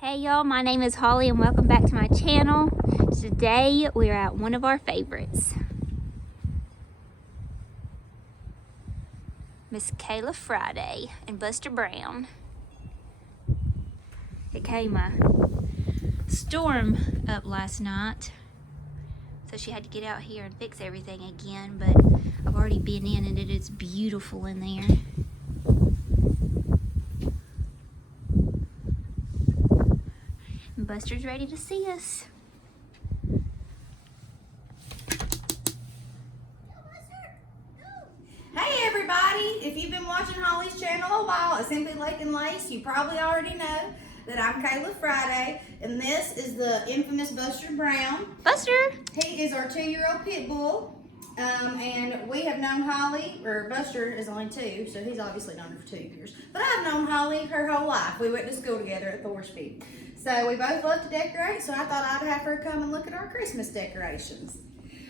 Hey y'all, my name is Holly and welcome back to my channel. Today we're at one of our favorites, Miss Kayla Friday and Buster Brown. It came a storm up last night, so she had to get out here and fix everything again, but I've already been in and it is beautiful in there. And Buster's ready to see us. Hey everybody! If you've been watching Holly's channel a while at Simply Lake and Lace, you probably already know that I'm Kayla Friday, and this is the infamous Buster Brown. Buster! He is our 2-year-old pit bull, and we have known Holly, or Buster is only 2, so he's obviously known her for 2 years. But I've known Holly her whole life. We went to school together at Thorsby. So we both love to decorate, so I thought I'd have her come and look at our Christmas decorations.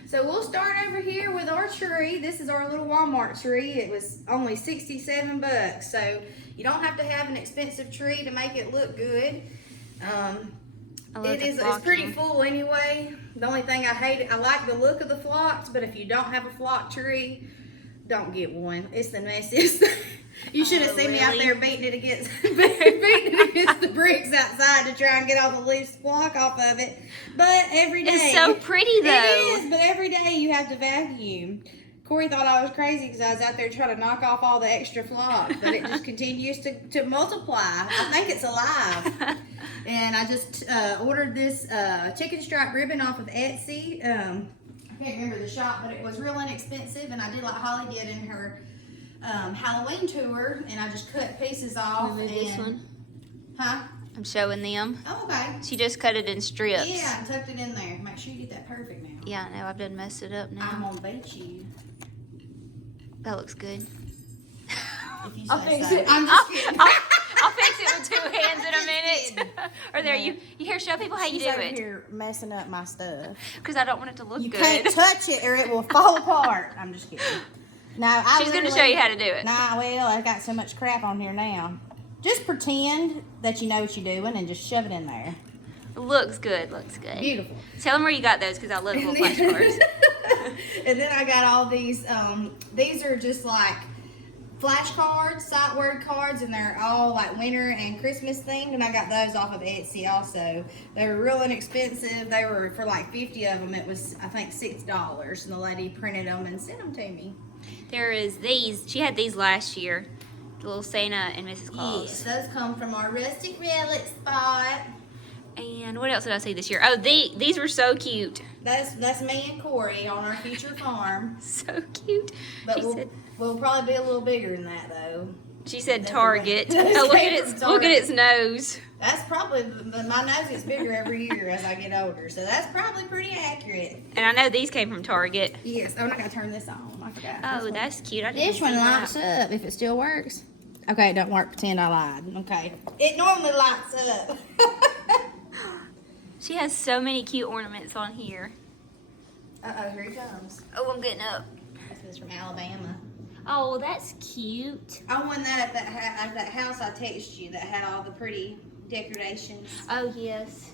So we'll start over here with our tree. This is our little Walmart tree. It was only 67 bucks. So you don't have to have an expensive tree to make it look good. It's pretty full anyway. The only thing I hate, I like the look of the flocks, but if you don't have a flock tree, don't get one. It's the messiest thing. You should have seen me out there beating it against the bricks outside to try and get all the loose flock off of it. But every day. It's so pretty though. It is, but every day you have to vacuum. Corey thought I was crazy because I was out there trying to knock off all the extra flock, but it just continues to multiply. I think it's alive. And I just ordered this chicken stripe ribbon off of Etsy. I can't remember the shop, but it was real inexpensive, and I did like Holly did in her Halloween tour, and I just cut pieces off. Remember this one? Huh? I'm showing them. Oh, okay. She just cut it in strips. Yeah, I tucked it in there. Make sure you get that perfect now. Yeah, I know. I've done messed it up now. I'm gonna bait you. That looks good. If you I'll say fix so. it. I'm just kidding. I'll fix it with 2 hands in a minute. Or there, Yeah. you here, show people how you She's do over it. here messing up my stuff. Because I don't want it to look You good. can't touch it or it will fall apart. I'm just kidding. No, She's going to show you how to do it. Nah, well, I got so much crap on here now. Just pretend that you know what you're doing and just shove it in there. Looks good, looks good. Beautiful. Tell them where you got those because I love little flashcards. And then I got all these are just like flashcards, sight word cards, and they're all like winter and Christmas themed, and I got those off of Etsy also. They were real inexpensive. They were, for like 50 of them, it was I think $6, and the lady printed them and sent them to me. There is these. She had these last year. The little Santa and Mrs. Yes, Claus. those come from our rustic relic spot. And what else did I see this year? Oh, these were so cute. That's me and Corey on our future farm. So cute. But we'll probably be a little bigger than that though. She said That's Target. okay. Oh, look at its nose. That's probably, my nose gets bigger every year as I get older, so that's probably pretty accurate. And I know these came from Target. Yes, I'm not gonna turn this on. I forgot. Oh, that's cute. I didn't This see one that. lights up if it still works. Okay, it don't work. Pretend I lied. Okay, it normally lights up. She has so many cute ornaments on here. Uh-oh, here he comes. Oh, I'm getting up. This is from Alabama. Oh, that's cute. I won that at that house I texted you that had all the pretty decorations. Oh, yes.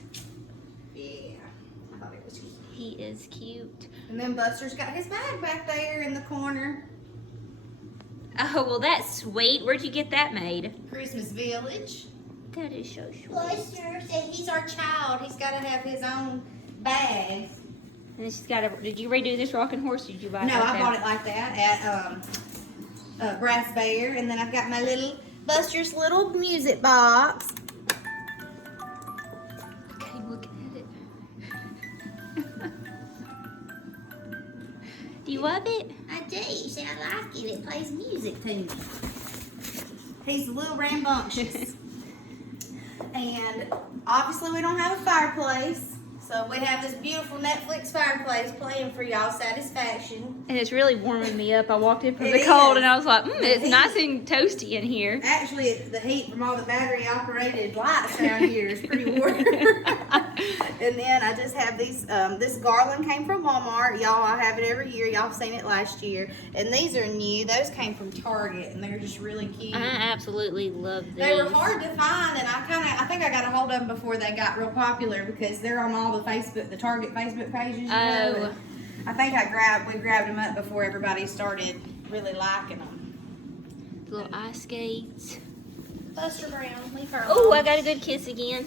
Yeah, I thought it was cute. He is cute. And then Buster's got his bag back there in the corner. Oh, well, that's sweet. Where'd you get that made? Christmas Village. That is so sweet. Buster said he's our child. He's got to have his own bag. And she's got a. Did you redo this rocking horse? Or did you buy it? No, like I that? bought it like that at Brass Bear. And then I've got my little Buster's little music box. Okay, look at it. Do you love it? I do. See, I like it. It plays music to me. He's a little rambunctious. And obviously we don't have a fireplace. So we have this beautiful Netflix fireplace playing for y'all's satisfaction. And it's really warming me up. I walked in from It the cold is. and I was like, it's heat. nice and toasty in here. Actually, the heat from all the battery operated lights down here is pretty warm. And then I just have these, this garland came from Walmart. Y'all, I have it every year. Y'all seen it last year. And these are new. Those came from Target, and they're just really cute. I absolutely love these. They were hard to find, and I think I got a hold of them before they got real popular because they're on all the Target Facebook pages. You know, I think we grabbed them up before everybody started really liking them. The little ice skates. Buster Brown, leave her Oh, alone. I got a good kiss again.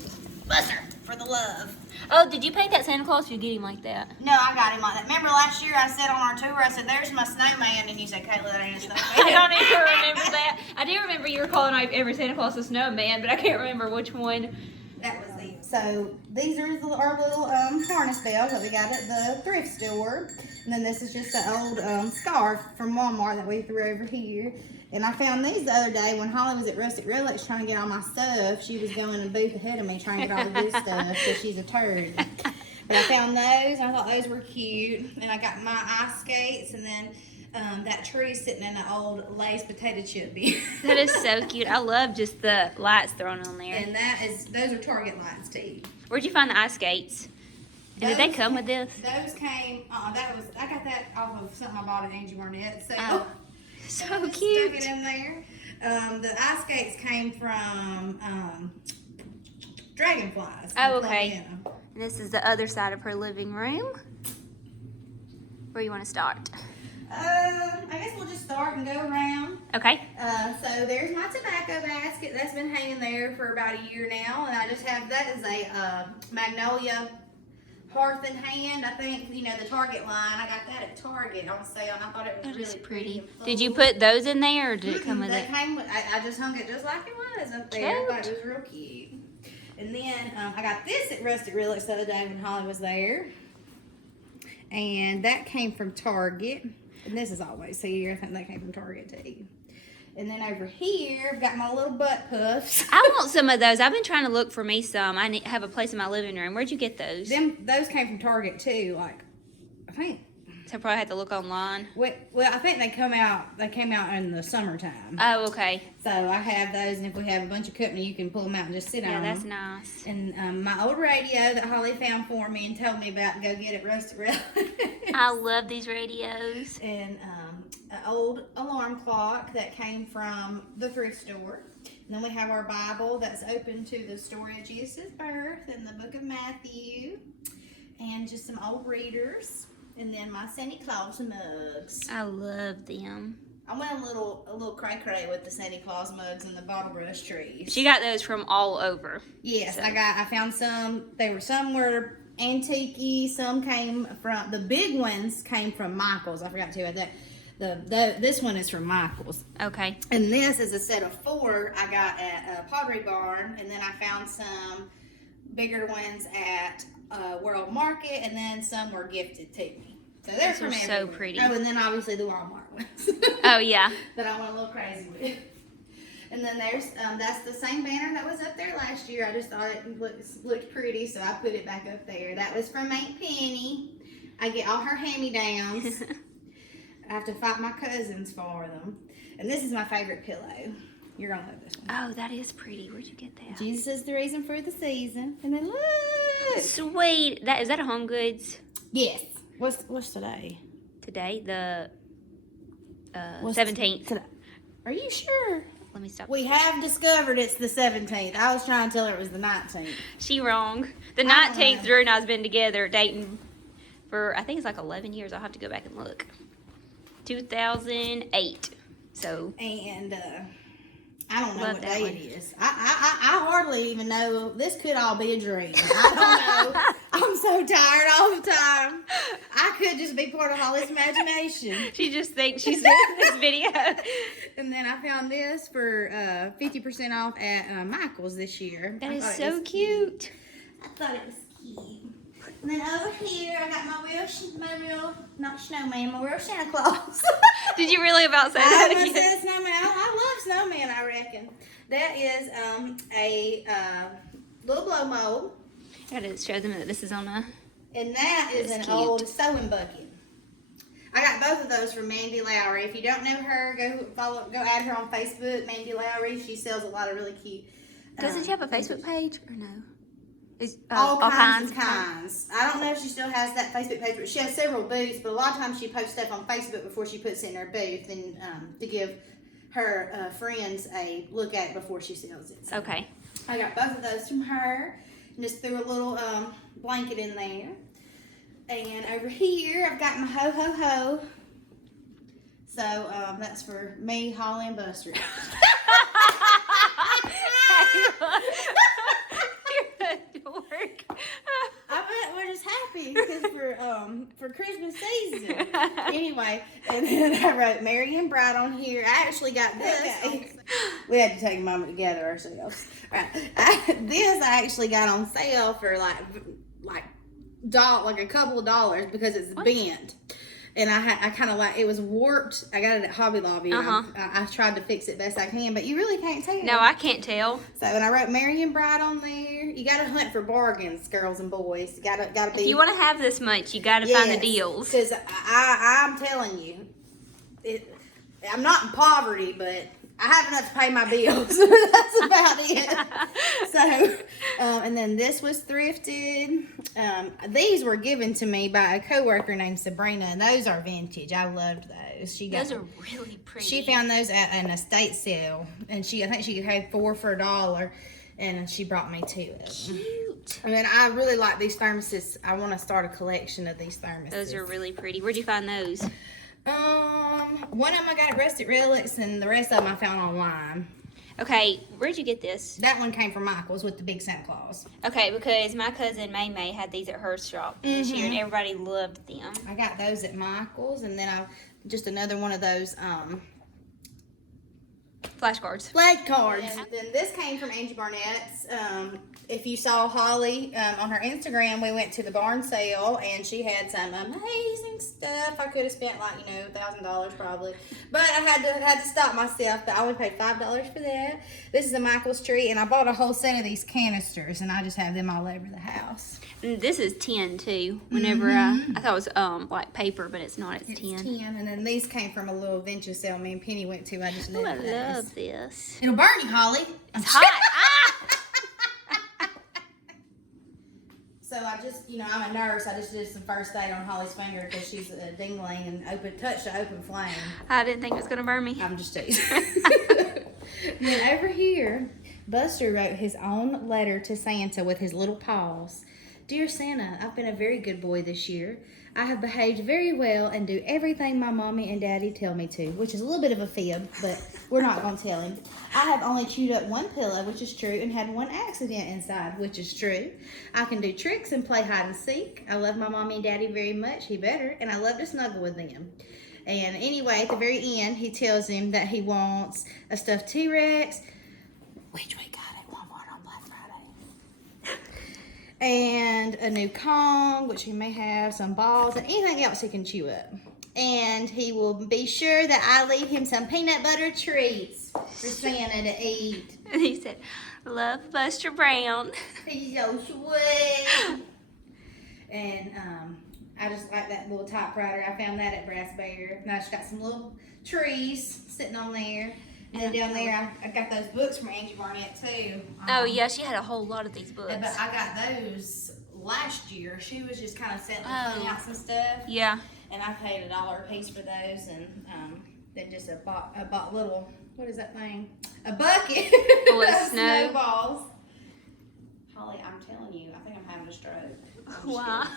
Buster, for the love. Oh, did you paint that Santa Claus or you get him like that? No, I got him like that. Remember last year I said on our tour, I said, there's my snowman, and you said, Kayla, that ain't a snowman. I don't even remember that. I do remember you were calling every Santa Claus a snowman, but I can't remember which one. That was the. So these are our little harness bells that we got at the thrift store. And then this is just an old scarf from Walmart that we threw over here. And I found these the other day when Holly was at Rustic Relics trying to get all my stuff. She was going a booth ahead of me trying to get all the good stuff because she's a turd. But I found those, and I thought those were cute. And I got my ice skates, and then that tree sitting in an old Lay's potato chip bin. That is so cute. I love just the lights thrown on there. And those are Target lights too. Where'd you find the ice skates? And did they come with this? Those came. I got that off of something I bought at Angie Barnett. So, So just cute. Stuck it in there. The ice skates came from dragonflies. Oh, okay. And this is the other side of her living room. Where you want to start? I guess we'll just start and go around. Okay. So there's my tobacco basket that's been hanging there for about a year now, and I just have that as a magnolia hearth in hand. I think the Target line. I got that at Target on sale, and I thought it was That is really pretty. and Did you full. put those in there, or did it come with That it? came with. I just hung it just like it was up there. I thought it was real cute. And then I got this at Rustic Relics the other day when Holly was there, and that came from Target. And this is always here. I think that came from Target too. And then over here, I've got my little butt puffs. I want some of those. I've been trying to look for me some. I have a place in my living room. Where'd you get those? Those came from Target too. Like, I think. So I probably had to look online. Well, I think they came out in the summertime. Oh, okay. So I have those, and if we have a bunch of company, you can pull them out and just sit on them. Yeah, that's nice. And my old radio that Holly found for me and told me about to go get at Rustic Relics. I love these radios. And an old alarm clock that came from the thrift store. And then we have our Bible that's open to the story of Jesus' birth and the book of Matthew. And just some old readers. And then my Santa Claus mugs. I love them. I went a little cray-cray with the Santa Claus mugs and the bottle brush trees. She got those from all over. Yes, So. I found some. Some were antique-y. Some came from, the big ones came from Michael's. I forgot to tell you that. This one is from Michael's. Okay. And this is a set of 4 I got at Pottery Barn. And then I found some bigger ones at World Market. And then some were gifted to me. So they're These from are so everywhere. pretty. Oh, and then obviously the Walmart ones. Oh, yeah. That I went a little crazy with. And then there's, that's the same banner that was up there last year. I just thought it looked pretty, so I put it back up there. That was from Aunt Penny. I get all her hand-me-downs. I have to fight my cousins for them. And this is my favorite pillow. You're going to love this one. Oh, that is pretty. Where'd you get that? Jesus is the reason for the season. And then look. Sweet. Is that a Home Goods? Yes. What's today? Today, the What's 17th. Today? Are you sure? Let me stop. We have discovered it's the 17th. I was trying to tell her it was the 19th. She wrong. The I don't 19th, know. Drew and I's been together dating for, I think it's like 11 years. I'll have to go back and look. 2008. So. And I don't know Love what that day one. it is. I hardly even know. This could all be a dream. I don't know. I'm so tired all the time. I could just be part of Holly's imagination. She just thinks she's in this video. And then I found this for 50% off at Michael's this year. That I is thought it so was cute. I thought it was cute. And then over here, I got my real, not snowman, my real Santa Claus. Did you really about say I that almost again? said snowman. I love snowman, I reckon. That is a little blow mold. I gotta show them that this is on a. And that is That's an cute. old sewing bucket. I got both of those from Mandy Lowry. If you don't know her, go add her on Facebook, Mandy Lowry. She sells a lot of really cute. Doesn't she have a Facebook page or no? all kinds of kinds. I don't know if she still has that Facebook page, but she has several booths. But a lot of times she posts stuff on Facebook before she puts it in her booth, and to give her friends a look at it before she sells it. So Okay. I got both of those from her. And just threw a little blanket in there. And over here, I've got my ho ho ho. So that's for me, Holly, and Buster. You're a dork. I bet we're just happy because for Christmas season. Anyway, and then I wrote Mary and Bride on here. I actually got this. We had to take a moment to gather ourselves. Right. This I actually got on sale for like a couple of dollars because it's bent. And I kind of it was warped. I got it at Hobby Lobby. I tried to fix it best I can, but you really can't tell. No, I can't tell. So, and I wrote Mary and Bride on there. You got to hunt for bargains, girls and boys. You got to be. If you want to have this much, you got to find the deals. Because I'm telling you, I'm not in poverty, but I have enough to pay my bills. That's about it. So, and then this was thrifted. These were given to me by a coworker named Sabrina, and those are vintage. I loved those. Those are really pretty. She found those at an estate sale, and I think she paid $4 for $1, and she brought me 2 of them. Cute. I mean, I really like these thermoses. I want to start a collection of these thermoses. Those are really pretty. Where'd you find those? One of them I got at Rusted Relics, and the rest of them I found online. Okay, where'd you get this? That one came from Michael's with the big Santa Claus. Okay, because my cousin May had these at her shop this year, and everybody loved them. I got those at Michael's, and then just another one of those flashcards. And then this came from Angie Barnett's. If you saw Holly on her Instagram, we went to the barn sale, and she had some amazing stuff. I could have spent $1,000 probably, but I had to stop myself. But I only paid $5 for that. This is a Michael's tree, and I bought a whole set of these canisters, and I just have them all over the house. And this is 10 too. Whenever I thought it was like paper, but it's not. It's 10. 10, and then these came from a little vintage sale me and Penny went to. I just Oh, I love those. love this. It'll burn you, Holly. It's hot. So I just, I'm a nurse. I just did some first aid on Holly's finger because she's a dingling and touched the open flame. I didn't think it was gonna burn me. I'm just teasing. Then over here, Buster wrote his own letter to Santa with his little paws. Dear Santa, I've been a very good boy this year. I have behaved very well and do everything my mommy and daddy tell me to, which is a little bit of a fib, but we're not going to tell him. I have only chewed up 1 pillow, which is true, and had 1 accident inside, which is true. I can do tricks and play hide and seek. I love my mommy and daddy very much. He better, and I love to snuggle with them. And anyway, at the very end, he tells him that he wants a stuffed T-Rex, which we got at Walmart on Black Friday. And a new Kong, which he may have, some balls, and anything else he can chew up. And he will be sure that I leave him some peanut butter treats for Santa to eat. And he said, "Love, Buster Brown." He's so sweet. And I just like that little typewriter. I found that at Brass Bear. Now it's got some little trees sitting on there. And then down there, I got those books from Angie Barnett too. Oh yeah, she had a whole lot of these books. But I got those last year. She was just kind of setting out some stuff. Yeah. And I paid $1 a piece for those, and then just I bought little, what is that thing? A bucket Full of of snow. snowballs. Holly, I'm telling you, I think I'm having a stroke. Why?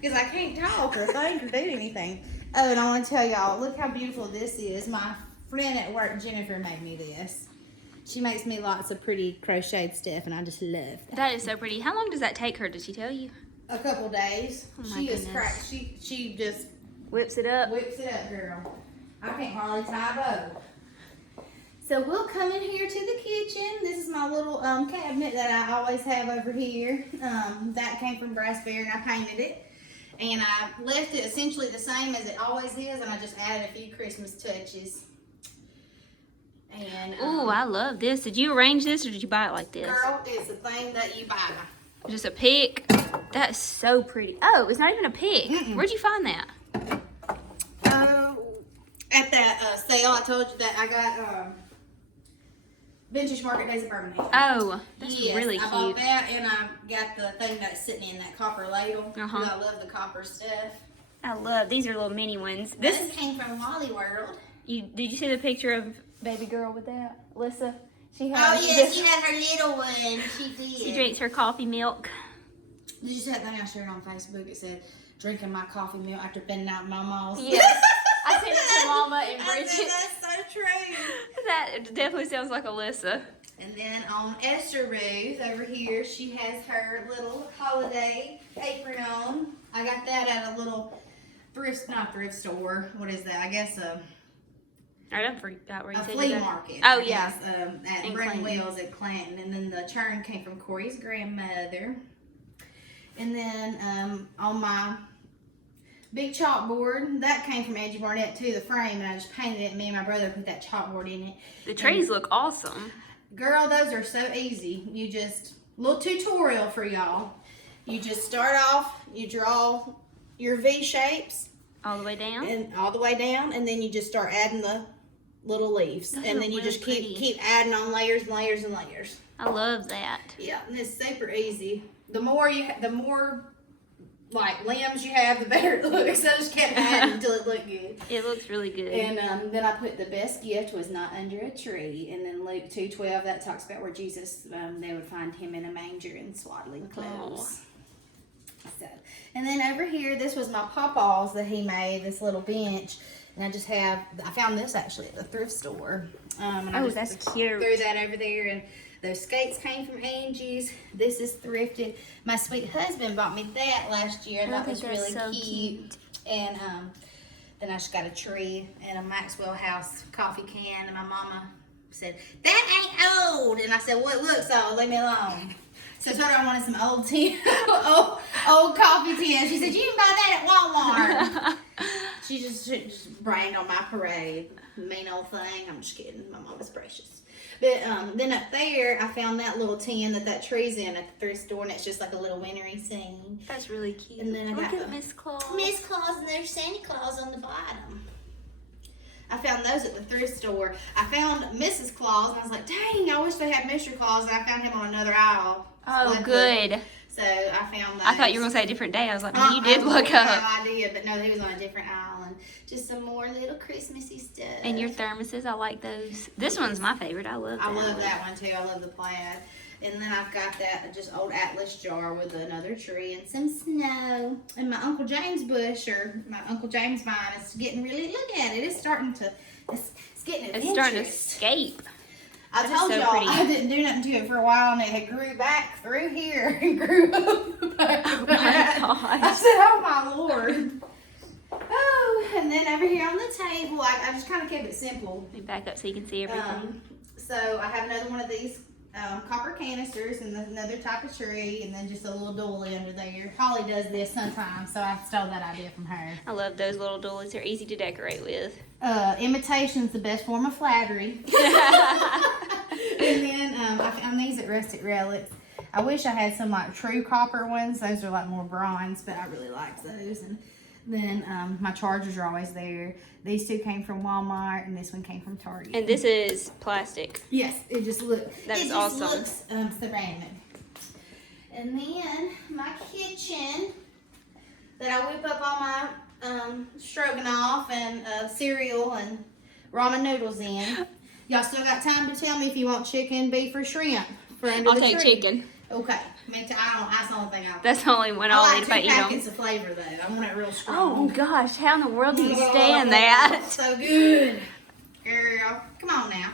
Because I can't talk or think or do anything. Oh, and I want to tell y'all, look how beautiful this is. My friend at work, Jennifer, made me this. She makes me lots of pretty crocheted stuff, and I just love that. That is so pretty. How long does that take her? Did she tell you? A couple days. Oh my She is goodness. cracked. She just Whips it up. whips it up, girl. I can't hardly tie a bow. So we'll come in here to the kitchen. This is my little cabinet that I always have over here. That came from Brass Bear, and I painted it. And I left it essentially the same as it always is, and I just added a few Christmas touches. And Ooh, I love this. Did you arrange this or did you buy it like this? girl, it's a thing that you buy. Just a pick. That is so pretty. Oh, it's not even a pick. Where'd you find that? At that sale, I told you that I got Vintage Market Days of Birmingham. Oh, that's Yes, really I bought cute. that, and I got the thing that's sitting in that copper ladle. Uh-huh. I love the copper stuff. I love these are little mini ones. This came from Wally World. Did you see the picture of baby girl with that, Alyssa? She Oh has yes, she had her little one. She did. She drinks her coffee milk. Did you see that thing I shared on Facebook? It said, "Drinking my coffee milk after bending out Mama's." Yes, I sent it to Mama and I Bridget. said, that's so true. That definitely sounds like Alyssa. And then on Esther Ruth over here, she has her little holiday apron on. I got that at a little not thrift store. What is that? I guess I don't forgot where you a said flea you got it. market. Oh I yeah. guess, at In Brennan Clanton. Wells at Clanton. And then the churn came from Corey's grandmother. And then on my big chalkboard, that came from Angie Barnett too, the frame, and I just painted it, and me and my brother put that chalkboard in it. The trees look awesome. Girl, those are so easy. You just, little tutorial for y'all. You just start off, you draw your V shapes. All the way down? And all the way down, and then you just start adding the little leaves. Those And are then you really just pretty. keep adding on layers and layers and layers. I love that. Yeah, and it's super easy. The more like limbs you have, the better it looks. I just kept adding until it looked good. It looks really good. And then I put the best gift was not under a tree. And then Luke 2:12, that talks about where Jesus, they would find him in a manger in swaddling clothes. So, and then over here, this was my pawpaws that he made, this little bench. And I found this actually at the thrift store. And I Oh, just that's cute. threw that over there. And those skates came from Angie's. This is thrifted. My sweet husband bought me that last year. And I that was think that's really so cute. And then I just got a tree and a Maxwell House coffee can. And my mama said, "That ain't old." And I said, "Well, it looks old. Leave me alone." So I told her I wanted some old tin, old coffee tin. She said, "You can buy that at Walmart." She just bragged on my parade. Mean old thing. I'm just kidding. My mama's precious. But then up there, I found that little tin that tree's in at the thrift store, and it's just like a little wintry scene. That's really cute. And then I Look got at Miss Claus. Miss Claus, and there's Santa Claus on the bottom. I found those at the thrift store. I found Mrs. Claus, and I was like, dang, I wish they had Mr. Claus, and I found him on another aisle. Oh, Luckily. good. So I found those. I thought you were going to say a different day. I was like, no, you did look up. I did, but no, he was on a different aisle, and just some more little Christmassy stuff. And your thermoses, I like those. This one's my favorite. I love that. I love that one too. I love the plaid. And then I've got that just old Atlas jar with another tree and some snow. And my Uncle James bush, or my Uncle James vine, is getting really, look at it. It's starting to, it's getting adventurous. It's starting to escape. I That is told so y'all pretty. I didn't do nothing to it for a while, and it had grew back through here and grew up the back. Oh my I gosh. said, oh my Lord. Oh, and then over here on the table, I just kind of kept it simple. Let me back up so you can see everything. So I have another one of these copper canisters and another type of tree, and then just a little doily under there. Holly does this sometimes, so I stole that idea from her. I love those little doilies. They're easy to decorate with. Imitation's the best form of flattery. And then I found these at Rustic Relics. I wish I had some like true copper ones. Those are like more bronze, but I really liked those. And then my chargers are always there. These two came from Walmart, and this one came from Target. And this is plastic. Yes, it just looks. That's it just awesome. Looks ceramic. And then my kitchen that I whip up all my stroganoff and cereal and ramen noodles in. Y'all still got time to tell me if you want chicken, beef, or shrimp for under I'll the take tree. chicken. Okay, that's the only thing I want. That's the only one I I'll like eat if I 2 eat them. packets of flavor though. I want it real Oh strong. gosh, how in the world do you stand that? So good, girl. Come on now.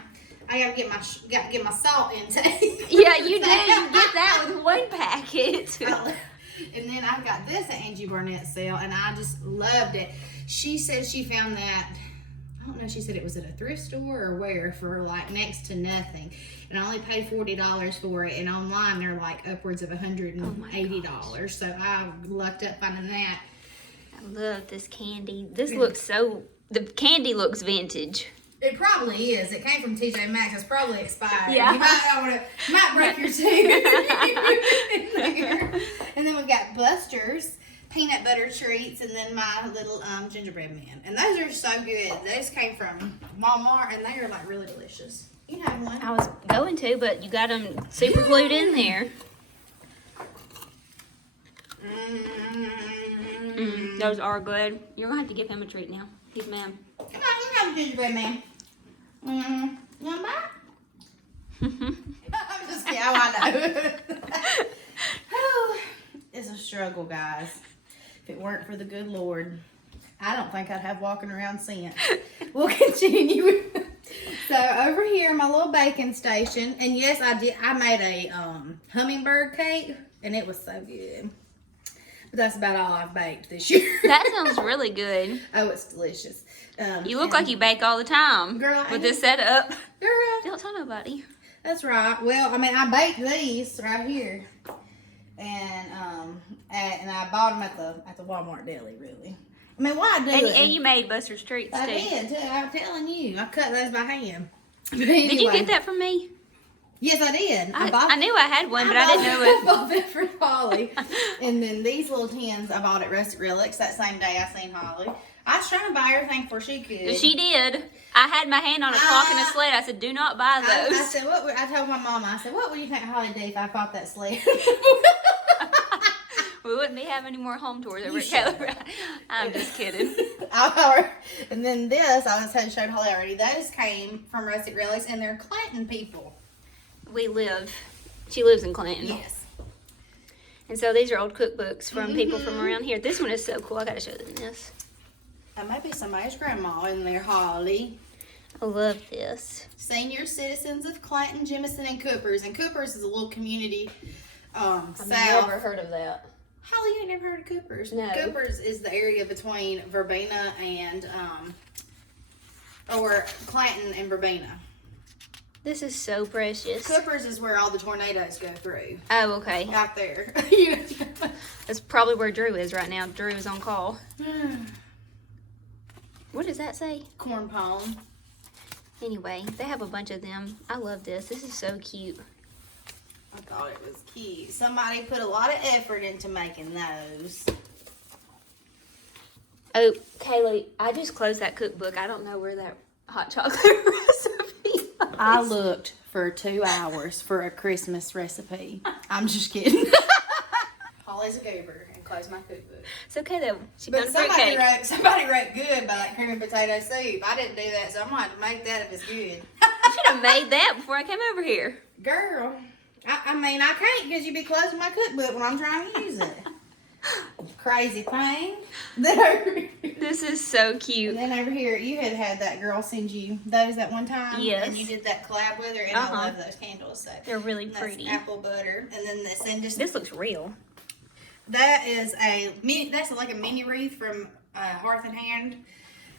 I gotta get my salt intake. Yeah, you do. You get that with one packet. And then I got this at Angie Barnett's sale, and I just loved it. She said she found that, I don't know, she said it was at a thrift store or where, for like next to nothing. And I only paid $40 for it, and online they're like upwards of $180. So I lucked up finding that. I love this candy. This looks so, the candy looks vintage. It probably is. It came from TJ Maxx. It's probably expired. Yeah. You might break your tooth. And then we've got Buster's peanut butter treats, and then my little gingerbread man. And those are so good. Those came from Walmart, and they are like really delicious. You have one. I was going to, but you got them super glued in there. Those are good. You're going to have to give him a treat now. He's mad. Come on, you have a gingerbread man. You want back? I'm just kidding. Oh, I know. Whew. It's a struggle, guys. If it weren't for the good Lord, I don't think I'd have walking around since. We'll continue. So over here, my little baking station, and yes, I made a hummingbird cake, and it was so good. But that's about all I've baked this year. That sounds really good. Oh, it's delicious. You look like you bake all the time, girl, with this setup. Girl, Don't tell nobody. that's right. Well, I mean, I baked these right here, and I bought them at the Walmart deli. Really, I mean, why do it? And you made Buster's treats too. I did too. I'm telling you, I cut those by hand. But Did you anyway. get that from me? Yes, I did. I knew I had one, but I didn't know it. I bought that for Holly. And then these little tins I bought at Rustic Relics that same day I seen Holly. I was trying to buy everything before she could. She did. I had my hand on a clock and a sled. I said, do not buy those. I said, I told my mama, I said, what would you think Holly do if I bought that sled? We wouldn't be having any more home tours over at Kayla. I'm just kidding. And then this, I showed Holly already. Those came from Rustic Relics, and they're Clanton people. She lives in Clinton. Yes. And so these are old cookbooks from people from around here. This one is so cool. I got to show them this. That might be somebody's grandma in there, Holly. I love this. Senior citizens of Clanton, Jemison, and Coopers. And Coopers is a little community I've south. never heard of that. Holly, you ain't never heard of Coopers? No. Coopers is the area between Verbena and, or Clanton and Verbena. This is so precious. Coopers is where all the tornadoes go through. Oh, okay. Out there. That's probably where Drew is right now. Drew is on call. What does that say? Corn pone. Anyway, they have a bunch of them. I love this. This is so cute. I thought it was cute. Somebody put a lot of effort into making those. Oh, Kayla, I just closed that cookbook. I don't know where that hot chocolate recipe is. I looked for 2 hours for a Christmas recipe. I'm just kidding. Holly's a goober and closed my cookbook. It's okay though. She But found a fruit cake. somebody wrote good about that cream and potato soup. I didn't do that, so I'm gonna have to make that if it's good. I should have made that before I came over here. Girl, I mean I can't because you be closing my cookbook when I'm trying to use it. Crazy thing. This is so And cute. then over here, you had that girl send you those that one time. Yes. And you did that collab with her, and I love those candles. So They're really that's pretty. apple butter, and then this, and just This looks real. that is that's like a mini wreath from Hearth and Hand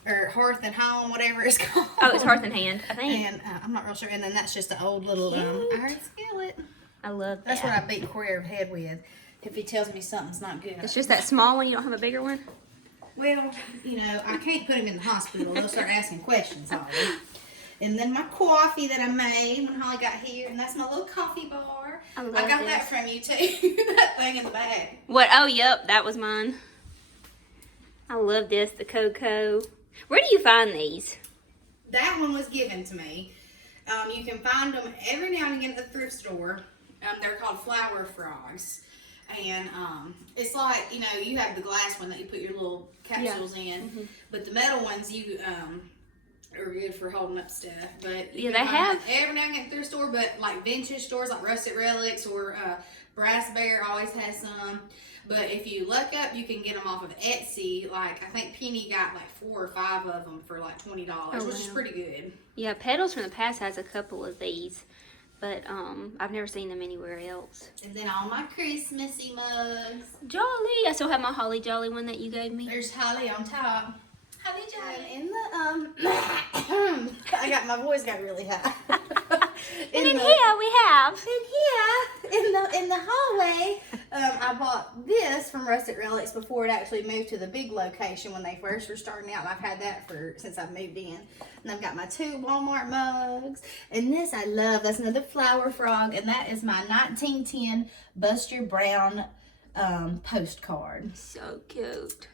or Hearth and Home, whatever it's called. Oh, it's Hearth and Hand, I think. And I'm not real sure. And then that's just the old little iron skillet. I love that. That's what I beat Corey over the head with. If he tells me something's not good. It's just that small one. You don't have a bigger one? Well, you know, I can't put him in the hospital. They'll start asking questions, Holly. And then my coffee that I made when Holly got here, and that's my little coffee bar. I love got this. that from you too. That thing in the bag. What? Oh, yep. That was mine. I love this. The cocoa. Where do you find these? That one was given to me. You can find them every now and again at the thrift store. They're called flower frogs. And it's like, you know, you have the glass one that you put your little capsules in, but the metal ones you are good for holding up stuff. But you Yeah, can they find have. it every now and again at the thrift store, but like vintage stores like Rustic Relics or Brass Bear always has some. But if you look up, you can get them off of Etsy. Like I think Penny got like 4 or 5 of them for like $20, which is pretty good. Yeah, Petals from the Past has a couple of these, but I've never seen them anywhere else. And then all my Christmassy mugs. Jolly. I still have my Holly Jolly one that you gave me. There's Holly on top. Holly Jolly. In the my voice got really high. And in here we have. In the hallway, I bought this from Rustic Relics before it actually moved to the big location when they first were starting out. And I've had that since I've moved in. And I've got my 2 Walmart mugs. And this I love. That's another flower frog. And that is my 1910 Buster Brown postcard. So cute.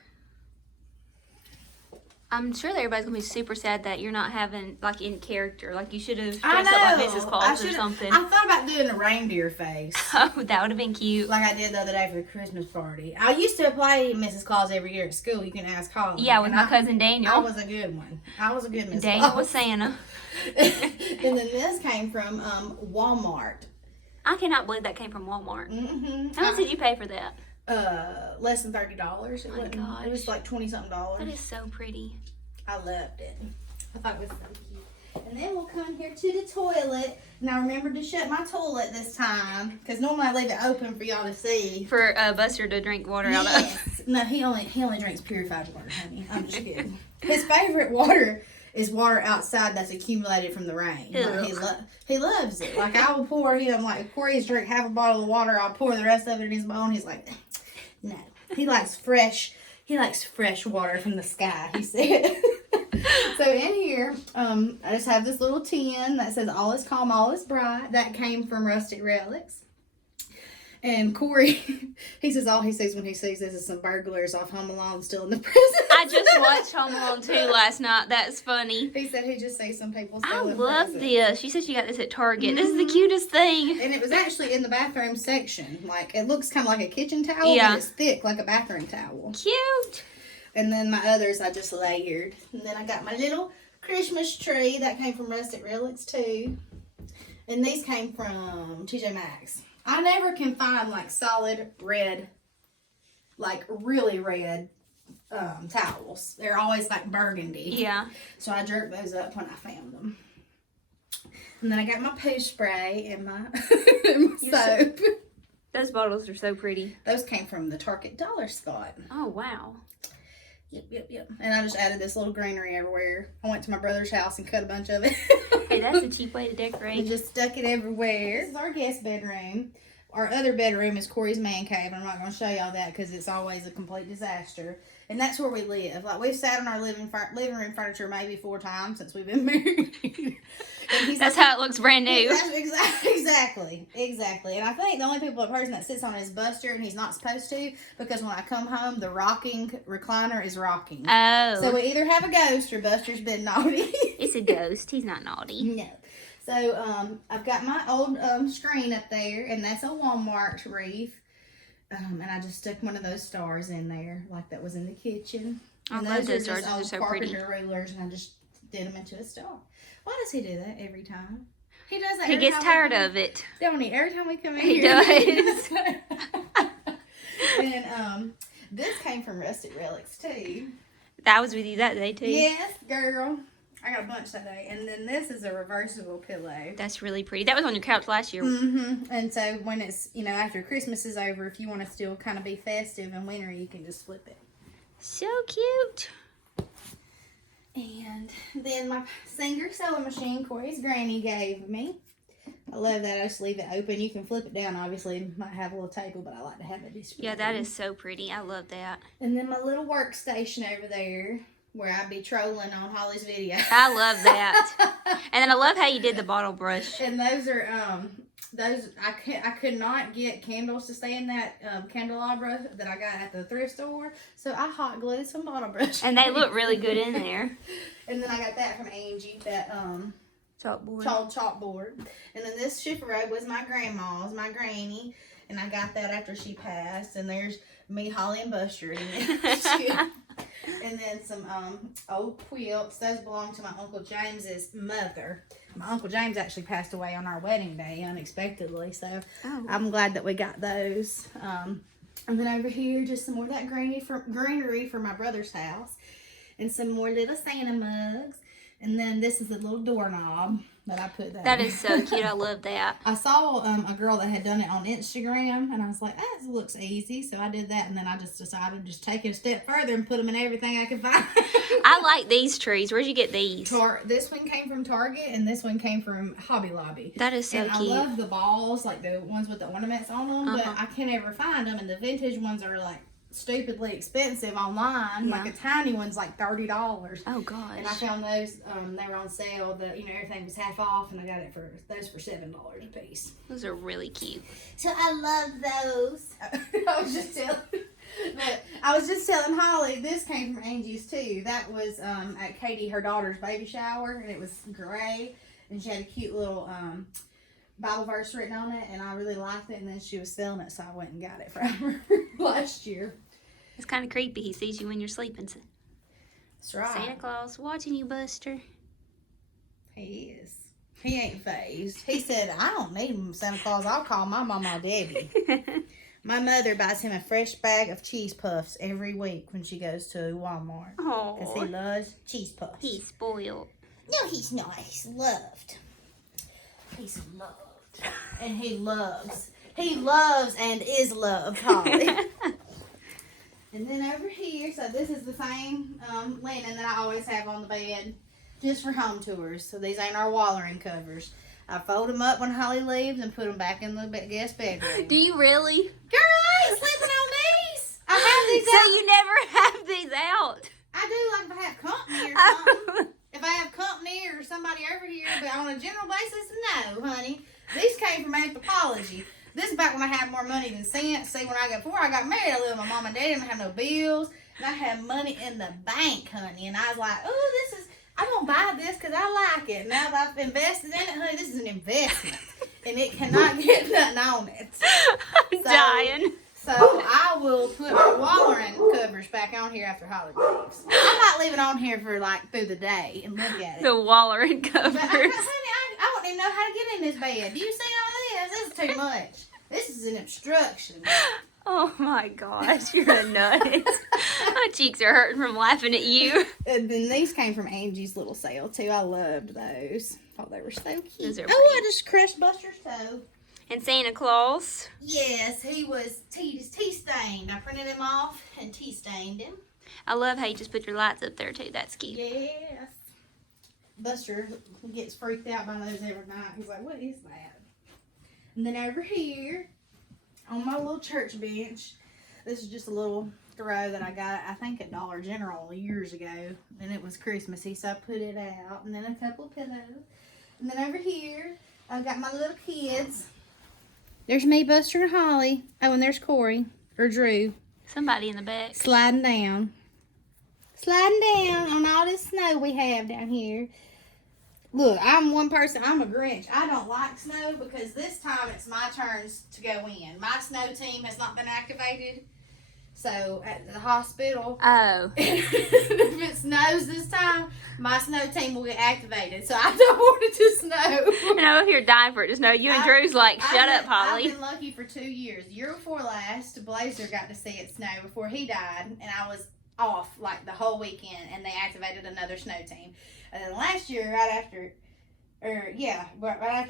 I'm sure that everybody's gonna be super sad that you're not having like in character. Like you should have I dressed up like know. Mrs. Claus or something. I thought about doing a reindeer face. Oh, that would have been cute. Like I did the other day for the Christmas party. I used to play Mrs. Claus every year at school. You can ask Holly. Yeah, with my cousin Daniel. I was a good one. I was a good Mrs. Daniel Claus. was Santa. And then this came from Walmart. I cannot believe that came from Walmart. Mm-hmm. How much did you pay for that? Less than $30. My gosh. It was like $20-something. That is so pretty. I loved it. I thought it was so cute. And then we'll come here to the toilet. Now remember to shut my toilet this time, because normally I leave it open for y'all to see. For Buster to drink water out of. No, he only drinks purified water, honey. I'm just kidding. His favorite water is water outside that's accumulated from the rain. Like, he loves it. Like I will pour him, like Corey's drink half a bottle of water, I'll pour the rest of it in his bowl, and he's like, no. He likes fresh water from the sky, he said. So in here, I just have this little tin that says all is calm, all is bright. That came from Rustic Relics. And Corey, he says all he sees when he sees this is some burglars off Home Alone still in the prison. I just watched Home Alone 2 last night. That's funny. He said he just sees some people I still in love prison. this. She said she got this at Target. This is the cutest thing. And it was actually in the bathroom section. Like, it looks kind of like a kitchen towel, Yeah. but it's thick like a bathroom towel. Cute. And then my others I just layered. And then I got my little Christmas tree. That came from Rustic Relics too. And these came from TJ Maxx. I never can find like solid red, like really red towels. They're always like burgundy. Yeah. So I jerked those up when I found them. And then I got my poo spray and my, and my soap. Those bottles are so pretty. Those came from the Target Dollar Spot. Oh, wow. Yep. And I just added this little greenery everywhere. I went to my brother's house and cut a bunch of it. Hey, that's a cheap way to We decorate. just stuck it everywhere. This is our guest bedroom. Our other bedroom is Corey's man cave. I'm not going to show y'all that because it's always a complete disaster. And that's where we live. Like, we've sat on our living room furniture maybe 4 times since we've been married. That's how it looks brand new. Exactly. And I think the only person that sits on it is Buster, and he's not supposed to, because when I come home, the rocking recliner is rocking. Oh. So we either have a ghost or Buster's been naughty. It's a ghost. He's not naughty. No. So I've got my old screen up there, and that's a Walmart wreath. And I just stuck one of those stars in there, like that was in the kitchen. I And love those those are stars. just Those are old so pretty. carpenter rulers, and I just did them into a star. Why does he do that every time? He does that. He every gets time we tired come of it. Don't he? Every time we come in He here. does. And this came from Rustic Relics too. I was with you that day, too. Yes, girl. I got a bunch that day. And then this is a reversible pillow. That's really pretty. That was on your couch last year. Mm-hmm. And so when it's, after Christmas is over, if you want to still kind of be festive and winter, you can just flip it. So cute. And then my Singer sewing machine, Corey's granny gave me. I love that. I just leave it open. You can flip it down, obviously. It might have a little table, but I like to have it displayed. Yeah, that is so pretty. I love that. And then my little workstation over there, where I'd be trolling on Holly's video. I love that. And then I love how you did the bottle brush. And those are I could not get candles to stay in that candelabra that I got at the thrift store, so I hot glued some bottle brushes. And they look really good in there. And then I got that from Angie, that Chalkboard. chalkboard. And then this chifforobe was my grandma's, my granny, and I got that after she passed. And there's me, Holly, and Buster in it. And then some old quilts. Those belong to my Uncle James's mother. My Uncle James actually passed away on our wedding day unexpectedly, so I'm glad that we got those. And then over here, just some more of that greenery for my brother's house, and some more little Santa mugs. And then this is a little doorknob that I put there. That is so cute. I love that. I saw a girl that had done it on Instagram, and I was like, that looks easy. So I did that, and then I just decided to just take it a step further and put them in everything I could find. I like these trees. Where'd you get these? This one came from Target, and this one came from Hobby Lobby. That is so and cute. I love the balls, like the ones with the ornaments on them, but I can't ever find them, and the vintage ones are like stupidly expensive online. Yeah. Like a tiny one's like $30. Oh gosh. And I found those, they were on sale, everything was half off, and I got those for $7 a piece. Those are really cute. So I love those. I was just telling you. But I was just telling Holly, this came from Angie's too. That was at Katie, her daughter's baby shower, and it was gray, and she had a cute little Bible verse written on it, and I really liked it, and then she was selling it, so I went and got it from her last year. It's kind of creepy. He sees you when you're sleeping. That's right. Santa Claus watching you, Buster. He is. He ain't phased. He said, I don't need him, Santa Claus. I'll call my mama Debbie. My mother buys him a fresh bag of cheese puffs every week when she goes to Walmart. Oh, because he loves cheese puffs. He's spoiled. No, he's not. He's loved. He's loved. And he loves. He loves and is loved, Holly. And then over here, so this is the same linen that I always have on the bed, just for home tours. So these ain't our wallering covers. I fold them up when Holly leaves and put them back in the guest bedroom. Do you really? Girl, I ain't sleeping on these. I have these So out. you never have these out? I do, like if I have company or something. If I have company or somebody over here, but on a general basis, no, honey. These came from Anthropology. This is back when I had more money than sense. See, before I got married, I lived with my mom and dad, and I had no bills, and I had money in the bank, honey. And I was like, oh, I'm going to buy this because I like it. Now that I've invested in it, honey, this is an investment. And it cannot get nothing on it. I'm dying. So I will put my wallering covers back on here after Holly leaves. I might leave it on here for through the day and look at it. The wallering covers. But honey, I don't even know how to get in this bed. Do you see all this? This is too much. This is an obstruction. Oh my gosh, you're a nut. My cheeks are hurting from laughing at you. And then these came from Angie's little sale too. I loved those. Thought they were so cute. Those are I just crushed Buster's toe. And Santa Claus. Yes, he was tea-stained. I printed him off and tea-stained him. I love how you just put your lights up there too. That's cute. Yes. Buster gets freaked out by those every night. He's like, what is that? And then over here, on my little church bench, this is just a little throw that I got, I think, at Dollar General years ago. And it was Christmassy, so I put it out. And then a couple of pillows. And then over here, I've got my little kids. There's me, Buster, and Holly. Oh, and there's Corey, or Drew. Somebody in the back. Sliding down. Sliding down on all this snow we have down here. Look, I'm one person. I'm a Grinch. I don't like snow because this time it's my turns to go in. My snow team has not been activated. So, at the hospital, Oh. if it snows this time, my snow team will get activated. So, I don't want it to snow. And I'm over here dying for it to snow. You and Drew's like, shut up, Holly. I've been lucky for 2 years. The year before last, Blazer got to see it snow before he died, and I was off like the whole weekend, and they activated another snow team. And then last year, right after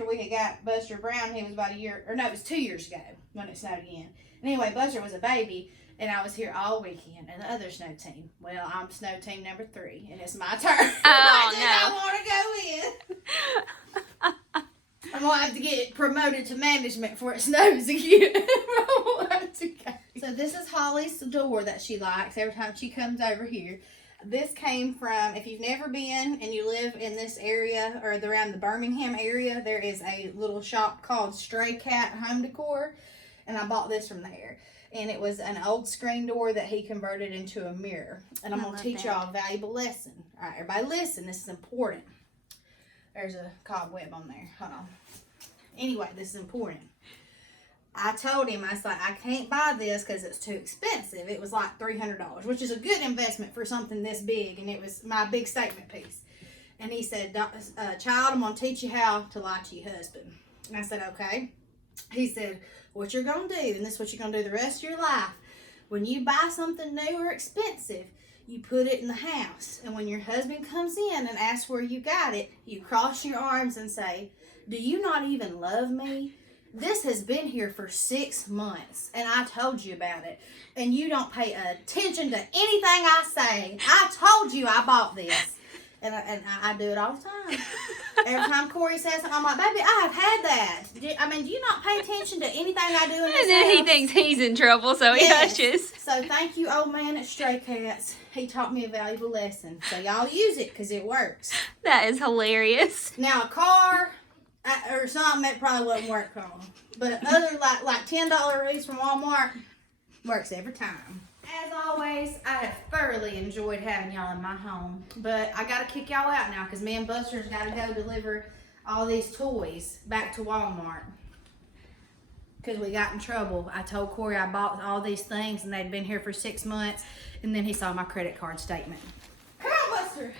we had got Buster Brown, he was about it was 2 years ago when it snowed again. And anyway, Buster was a baby, and I was here all weekend, and the other snow team. Well, I'm snow team number 3, and it's my turn. Oh, I want to go in. I'm going to have to get promoted to management before it snows again. I want to go. So this is Holly's door that she likes every time she comes over here. This came from, if you've never been and you live in this area or around the Birmingham area, there is a little shop called Stray Cat Home Decor, and I bought this from there. And it was an old screen door that he converted into a mirror. And I'm going to teach y'all a valuable lesson. All right, everybody listen. This is important. There's a cobweb on there. Hold on. Anyway, this is important. I told him, I was like, I can't buy this because it's too expensive. It was like $300, which is a good investment for something this big. And it was my big statement piece. And he said, child, I'm going to teach you how to lie to your husband. And I said, okay. He said, what you're going to do, and this is what you're going to do the rest of your life. When you buy something new or expensive, you put it in the house. And when your husband comes in and asks where you got it, you cross your arms and say, do you not even love me? This has been here for 6 months, and I told you about it. And you don't pay attention to anything I say. I told you I bought this. And I do it all the time. Every time Corey says something, I'm like, baby, I have had that. Do you not pay attention to anything I do in this And then house? he thinks he's in trouble, so he hushes. So thank you, old man at Stray Cats. He taught me a valuable lesson. So y'all use it because it works. That is hilarious. Now a car or something that probably wouldn't work on. But other like $10 release from Walmart works every time. As always, I have thoroughly enjoyed having y'all in my home, but I gotta kick y'all out now because me and Buster's gotta go deliver all these toys back to Walmart because we got in trouble. I told Corey I bought all these things and they'd been here for 6 months, and then he saw my credit card statement. Come on, Buster.